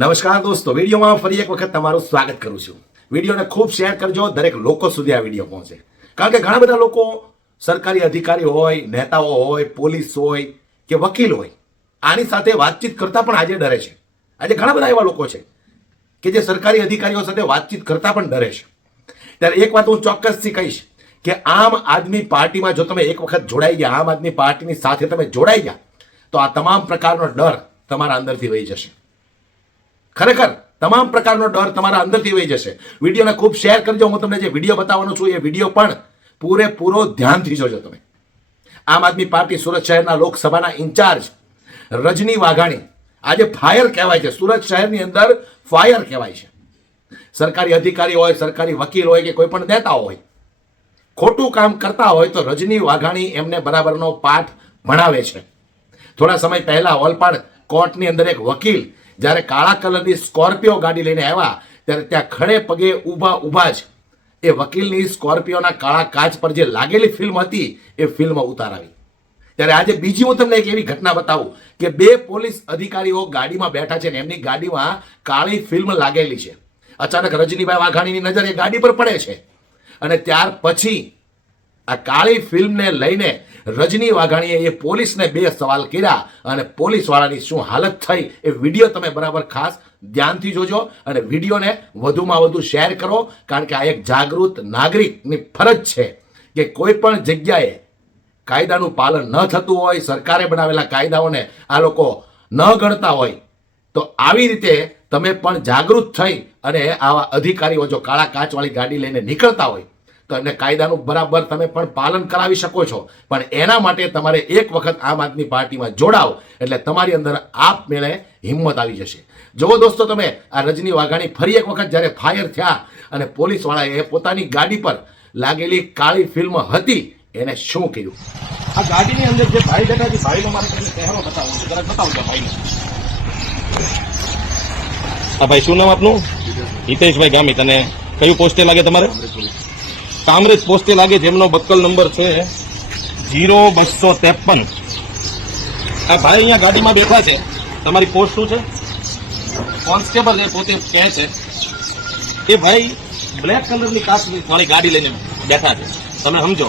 નમસ્કાર દોસ્તો, વિડીયોમાં ફરી એક વખત તમારું સ્વાગત કરું છું. વિડીયોને ખૂબ શેર કરજો, દરેક લોકો સુધી આ વિડીયો પહોંચે. કારણ કે ઘણા બધા લોકો સરકારી અધિકારી હોય, નેતાઓ હોય, પોલીસ હોય કે વકીલ હોય, આની સાથે વાતચીત કરતા પણ આજે ડરે છે. આજે ઘણા બધા એવા લોકો છે કે જે સરકારી અધિકારીઓ સાથે વાતચીત કરતા પણ ડરે છે. ત્યારે એક વાત હું ચોક્કસથી કહીશ કે આમ આદમી પાર્ટીમાં જો તમે એક વખત જોડાઈ ગયા, આમ આદમી પાર્ટીની સાથે તમે જોડાઈ ગયા, તો આ તમામ પ્રકારનો ડર તમારા અંદરથી વહી જશે. ખરેખર તમામ પ્રકારનો ડર તમારા અંદરથી વહી જશે. વિડીયોને ખૂબ શેર કરજો. હું તમને જે વિડીયો બતાવવાનો છું એ વિડીયો પણ પૂરેપૂરો ધ્યાનથી જોજો તમે. આમ આદમી પાર્ટી સુરત શહેરના લોકસભાના ઇન્ચાર્જ રજની વાઘાણી આજે ફાયર કહેવાય છે. સુરત શહેરની અંદર ફાયર કહેવાય છે. સરકારી અધિકારી હોય, સરકારી વકીલ હોય કે કોઈ પણ નેતા હોય, ખોટું કામ કરતા હોય તો રજની વાઘાણી એમને બરાબરનો પાઠ ભણાવે છે. થોડા સમય પહેલા ઓલપાડ કોર્ટની અંદર એક વકીલ જ્યારે કાળા કલરની સ્કોર્પિયો ગાડી લઈને આવ્યા ત્યારે ત્યાં ખડે પગે ઊભા જ એ વકીલની સ્કોર્પિયોના કાળા કાચ પર જે લાગેલી ફિલ્મ હતી એ ફિલ્મ ઉતારાવી. ત્યારે આજે બીજી હું તમને એક એવી ઘટના બતાવું કે બે પોલીસ અધિકારીઓ ગાડીમાં બેઠા છે ને એમની ગાડીમાં કાળી ફિલ્મ લાગેલી છે. અચાનક રજનીભાઈ વાઘાણીની નજર એ ગાડી પર પડે છે અને ત્યાર પછી આ કાળી ફિલ્મને લઈને રજની વાઘાણીએ એ પોલીસને બે સવાલ કર્યા અને પોલીસવાળાની શું હાલત થઈ એ વિડીયો તમે બરાબર ખાસ ધ્યાનથી જોજો અને વિડીયોને વધુમાં વધુ શેર કરો. કારણ કે આ એક જાગૃત નાગરિકની ફરજ છે કે કોઈ પણ જગ્યાએ કાયદાનું પાલન ન થતું હોય, સરકારે બનાવેલા કાયદાઓને આ લોકો ન ગણતા હોય, તો આવી રીતે તમે પણ જાગૃત થઈ અને આવા અધિકારીઓ જો કાળા કાચવાળી ગાડી લઈને નીકળતા હોય તો એમને કાયદાનું બરાબર તમે પણ પાલન કરાવી શકો છો. પણ એના માટે તમારે એક વખત આમ આદમી પાર્ટીમાં જોડાઓ એટલે તમારી અંદર આપમેળે હિંમત આવી જશે. જુઓ દોસ્તો, તમે આ રજની વાઘાણી ફરી એક વખત જ્યારે ફાયર થયા અને પોલીસવાળાએ પોતાની ગાડી પર લાગેલી કાળી ફિલ્મ હતી એને શું કર્યું. આ ગાડીની અંદર જે ભાઈ બેઠા છે, ભાઈનો મારે તમને ચહેરો બતાવો છે, જરાક બતાવજો ભાઈને. આ ભાઈ શું નામ આપનું? હિતેશભાઈ ગામિત. અને કયું પોસ્ટે લાગે તમારે? કામરેજ પોસ્ટે લાગે. જેમનો બક્કલ નંબર છે 0253. આ ભાઈ અહીંયા ગાડીમાં બેઠા છે. તમારી પોસ્ટ શું છે? કોન્સ્ટેબલ છે, પોતે કહે છે. એ ભાઈ બ્લેક કલરની કાચ વાળી ગાડી લઈને બેઠા છે. તમે સમજો,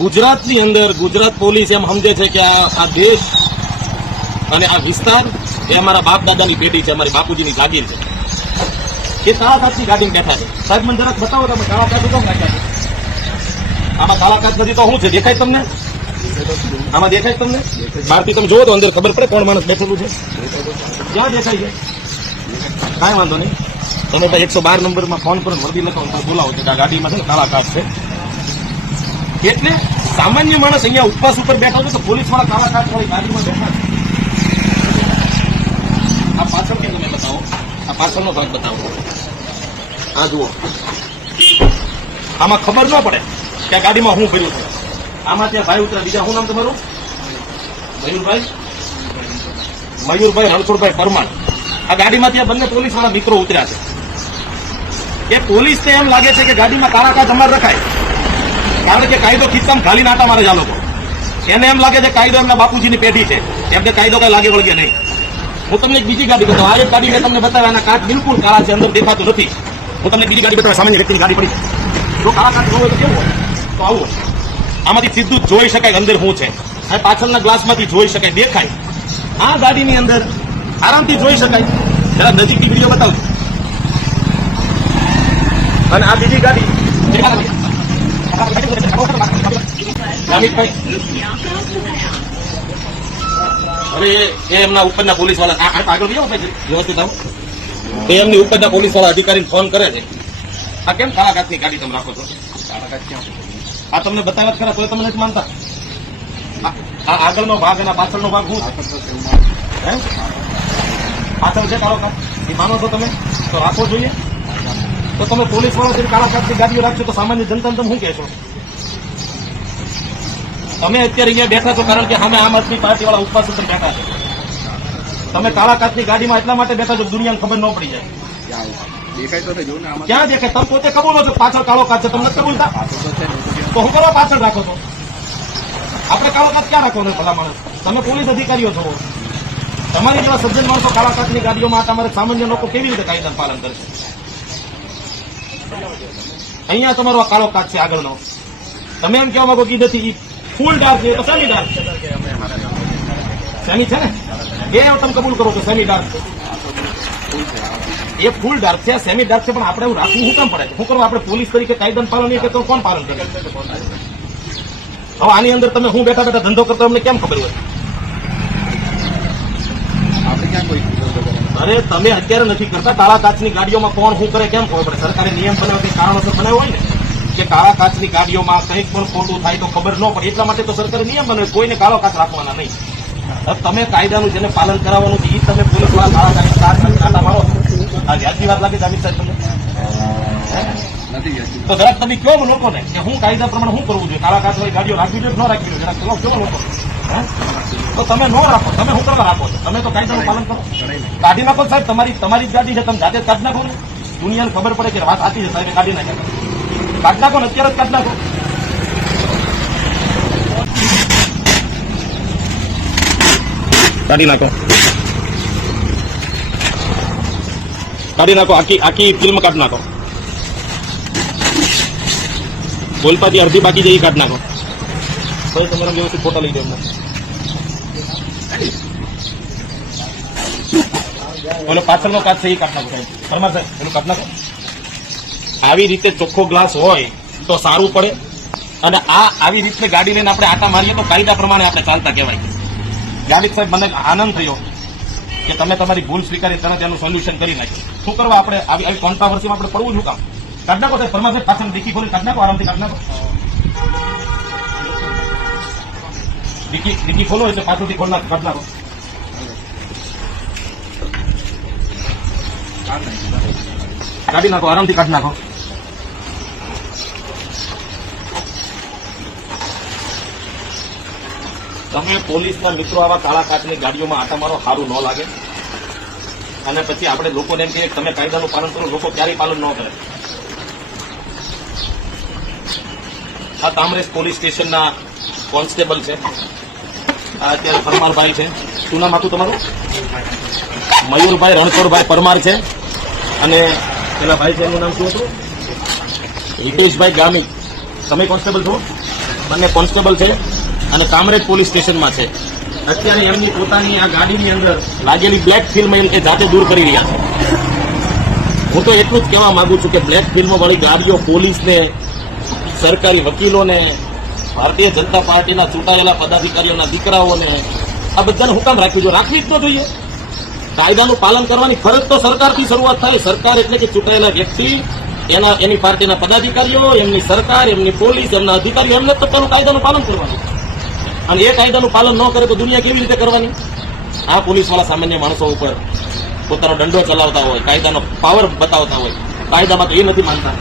ગુજરાતની અંદર ગુજરાત પોલીસ એમ સમજે છે કે આ દેશ અને આ વિસ્તાર એ અમારા બાપ દાદાની પેઢી છે, અમારી બાપુજીની જાગીર છે. એ કાળા કાચની ગાડીમાં બેઠા છે. સાહેબ મને જરાક બતાવો, તમે કાળા કાચ કેમ નાખ્યા છે? આમાં કાળા કાચ નથી તો શું છે? દેખાય તમને? આમાં દેખાય તમને? બહારથી તમે જોવો તો અંદર ખબર પડે કોણ માણસ બેઠેલું છે. ક્યાં દેખાય છે? કાંઈ વાંધો નહીં. તમે ભાઈ 112 નંબરમાં ફોન કરો, વર્દી લખાવો, બોલાવો કે આ ગાડીમાં છે ને કાળા કાચ છે. એટલે સામાન્ય માણસ અહીંયા ઉપવાસ ઉપર બેઠો છે તો પોલીસ વાળા કાળા કાચ વાળી ગાડીમાં બેઠા છે. આ પાછળથી તમે બતાવો, આ પાછળનો ભાગ બતાવો. આ જુઓ, આમાં ખબર ન પડે કે આ ગાડીમાં શું કર્યું છે. આમાં ત્યાં ભાઈ ઉતર્યા. બીજા શું નામ તમારું? મયુરભાઈ રણછોડભાઈ પરમાર. આ ગાડીમાં ત્યાં બંને પોલીસ વાળા મિત્રો ઉતર્યા છે. એ પોલીસને એમ લાગે છે કે ગાડીમાં કાળા કાચ અમારે રખાય, કારણ કે કાયદો ખિસ્સામાં ઘાલી નાટા મારે છે આ લોકો. એને એમ લાગે છે કાયદો એમના બાપુજીની પેઢી છે, એમને કાયદો કઈ લાગે વળગે નહીં. હું તમને એક બીજી ગાડી બતાવું. આ એક ગાડી મેં તમને બતાવ્યા, એના કાચ બિલકુલ કાળા છે, અંદર દેખાતું નથી. હું તમને બીજી ગાડી બતાવ્યા, સામાન્ય વ્યક્તિની ગાડી પડી. જો કાળા કાચ જોવો તો કેવું હોય? તો આવું આમાંથી સીધું જોઈ શકાય અંદર શું છે. આ પાછળના ગ્લાસમાંથી જોઈ શકાય, દેખાય. આ ગાડીની અંદર આરામથી જોઈ શકાય. જરા નજીકથી વિડીયો બતાવજો. અને આ બીજી ગાડી હવે એ એમના ઉપરના પોલીસ વાળા આગળ વ્યવસ્થિત આવો. એ એમની ઉપરના પોલીસ વાળા અધિકારીને ફોન કરે છે. આ કેમ કાળા કાચની ગાડી તમે રાખો છો? કાળા કાચ ક્યાં? આ તમને બતાવ્યા ખરા તો તમને નથી માનતા. આ આગળનો ભાગ અને પાછળનો ભાગ શું છે? પાછળ છે કાળો કાચ, એ માનો છો તમે? તો રાખવો જોઈએ. તો તમે પોલીસ વાળા કાળા કાચની ગાડીઓ રાખશો તો સામાન્ય જનતાને તમે શું કહેશો? તમે અત્યારે અહીંયા બેઠા છો કારણ કે અમે આમ આદમી પાર્ટી વાળા ઉપવાસ ઉપર બેઠા છે. તમે કાળા કાચની ગાડીમાં એટલા માટે બેઠા છો દુનિયાને ખબર ન પડી જાય. ક્યાં દેખાય? તમે પોતે કબૂલો છો પાછળ કાળો કાચ છે, તમને કબૂલતા તો હું કરવા પાછળ રાખો છો? આપણે કાળો કાચ ક્યાં રાખવાનો ભલા માણસ? તમે પોલીસ અધિકારીઓ છો. તમારી જેવા સજ્જન માણસો કાળા કાચની ગાડીઓમાં તમારે સામાન્ય લોકો કેવી રીતે કાયદાનું પાલન કરશે? અહીંયા તમારો આ કાળો કાચ છે આગળનો, તમે એમ કહેવા માંગો કે ઈ નથી, ઈ ફૂલ ડાર્ક છે તો સેમી ડાર્ક છે. સેમી છે ને એ તમે કબૂલ કરો કે સેમી ડાર્ક છે, એ ફૂલ ડાર્ક છે, સેમી ડાર્ક છે, પણ આપણે એવું રાખવું શું કામ પડે છે? શું કરવું આપણે પોલીસ તરીકે કાયદાનું પાલન નહીં કરતો કોણ પાલન કરે? હવે આની અંદર તમે હું બેઠા બેઠા ધંધો કરતો અમને કેમ ખબર હોય? અરે તમે અત્યારે નથી કરતા, કાળા કાચની ગાડીઓમાં કોણ શું કરે કેમ ખબર પડે? સરકારે નિયમ બનાવ્યો કે કારણોસર બનાવ્યો હોય ને કે કાળા કાચની ગાડીઓમાં કંઈક પણ ખોટું થાય તો ખબર ન પડે, એટલા માટે તો સરકારે નિયમ બનાવ્યો કોઈને કાળો કાચ રાખવાના નહીં. હવે તમે કાયદાનું જેને પાલન કરાવવાનું છે એ તમે પોલીસ વાળા કાળા કાચના મારો આ વ્યાજની વાત લાગે જામીન સાહેબ તમને? તો જરાક તમે કહો લોકોને કે હું કાયદા પ્રમાણે શું કરવું જોઈએ, કાળા કાચવાળી ગાડીઓ રાખવી જોઈએ ન રાખવી જોઈએ, જરાક કહો લોકો. તો તમે ન રાખો, તમે શું કરવા રાખો છો? તમે તો કાયદાનું પાલન કરો, કાઢી નાખો સાહેબ. તમારી જ ગાડી છે, તમે જાતે જ કાઢી નાખો ને, દુનિયાને ખબર પડે કે વાત સાચી છે સાહેબ, કાઢી નાખે, કાઢી નાખો ને, અત્યારે જ કાઢી નાખો. કાઢી નાખો, કાઢી નાખો, આખી ફિલ્મ કાઢી નાખો, બોલપાથી અડધી બાકી જઈ કાઢી નાખો. તો તમારા વ્યવસ્થિત ફોટો લઈ દો એમને. ઓલો પાછળનો કાચ છે એ કાઢી નાખો સાહેબ, પરમાર સાહેબ એનું કાઢી નાખો. આવી રીતે ચોખ્ખો ગ્લાસ હોય તો સારું પડે, અને આવી રીતે ગાડી લઈને આપણે આટા મારીએ તો કાયદા પ્રમાણે આપણે ચાલતા કહેવાય. યાદિક સાહેબ મને આનંદ થયો કે તમે તમારી ભૂલ સ્વીકારી તરત એનું સોલ્યુશન કરી નાખ્યું. શું કરવા આપણે આવી કોન્ટ્રાવર્સીમાં આપણે પડવું શું કામ? કાઢી નાખો સાહેબ, પરમાર સાહેબ પાછળ ડીકી ખોલી કાઢી નાખો, આરામથી કાઢી નાખો. ડીકી ખોલો એટલે પાછળથી ખોલ નાખો, કાઢી નાખો. કાઢી નાખો, આરામથી કાઢી નાખો. તમે પોલીસના મિત્રો આવા કાળા કાચની ગાડીઓમાં આટા મારો સારું ન લાગે, અને પછી આપણે લોકોને એમ કહીએ કે તમે કાયદાનું પાલન કરો, લોકો ક્યારેય પાલન ન કરે. આ તામરેજ પોલીસ સ્ટેશનના કોન્સ્ટેબલ છે, આ અત્યારે પરમારભાઈ છે. શું નામ હતું તમારું? મયુરભાઈ રણછોડભાઈ પરમાર છે, અને પેલા ભાઈ છે એનું નામ શું હતું? હિતેશભાઈ ગામી. તમે કોન્સ્ટેબલ છો? બંને કોન્સ્ટેબલ છે અને કામરેજ પોલીસ સ્ટેશનમાં છે. અત્યારે એમની પોતાની આ ગાડીની અંદર લાગેલી બ્લેક ફિલ્મ એ જાતે દૂર કરી રહ્યા છે. હું તો એટલું જ કહેવા માંગુ છું કે બ્લેક ફિલ્મ વાળી ગાડીઓ પોલીસને, સરકારી વકીલોને, ભારતીય જનતા પાર્ટીના ચૂંટાયેલા પદાધિકારીઓના દીકરાઓને આ બધાને હુકામ રાખવી જોઈએ? રાખવી જ ન જોઈએ. કાયદાનું પાલન કરવાની ફરજ તો સરકારથી શરૂઆત થાય. સરકાર એટલે કે ચૂંટાયેલા વ્યક્તિ, એની પાર્ટીના પદાધિકારીઓ, એમની સરકાર, એમની પોલીસ, એમના અધિકારીઓ, એમને તો પેલું કાયદાનું પાલન કરવાનું. અને એ કાયદાનું પાલન ન કરે તો દુનિયા કેવી રીતે કરવાની? આ પોલીસવાળા સામાન્ય માણસો ઉપર પોતાનો દંડો ચલાવતા હોય, કાયદાનો પાવર બતાવતા હોય, કાયદામાં તો એ નથી માનતા.